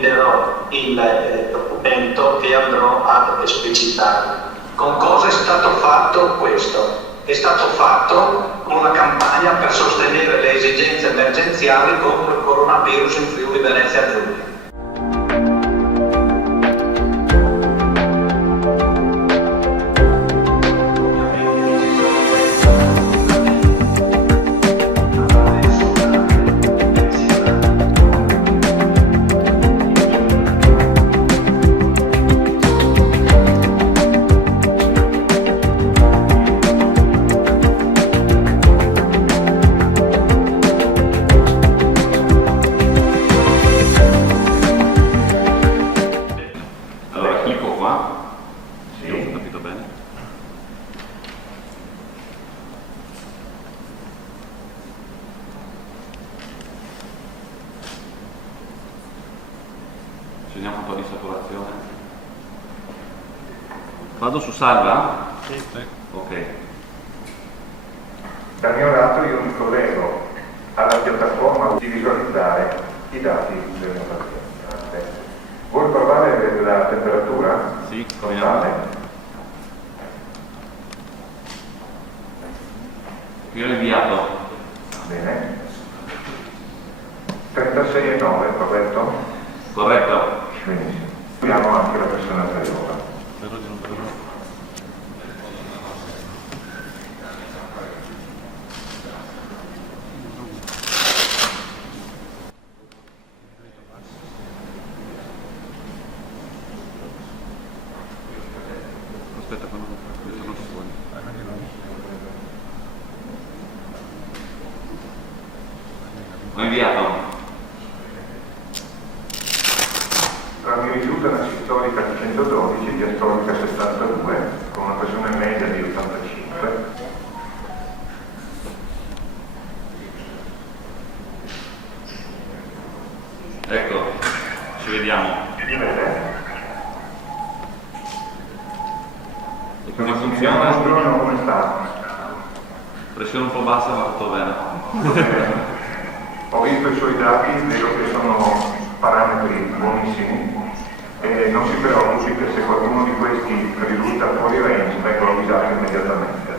condividerò il documento che andrò ad esplicitare. Con cosa è stato fatto questo? È stato fatto con una campagna per sostenere le esigenze emergenziali contro il coronavirus in Friuli Venezia Giulia. Segniamo un po' di saturazione. Vado su salva? Sì. Ok. Dal mio lato io mi collego alla piattaforma di visualizzare i dati del mio paziente. Vuoi provare la temperatura? Sì, totale? Io l'ho inviato. Bene. 36,9, corretto? Corretto. Benissimo. Abbiamo anche la pressione arteriosa. Aspetta, quando non si può. Ho inviato. Mi risulta una sistolica di 112, diastolica 62, con una pressione media di 85. Ecco, ci vediamo. Si vede? E come funziona? Buongiorno, come sta? Pressione un po' bassa ma tutto bene. Ho visto i suoi dati, vedo che sono parametri buonissimi e non si preoccupi che se qualcuno di questi risulta fuori range vengo avvisato immediatamente.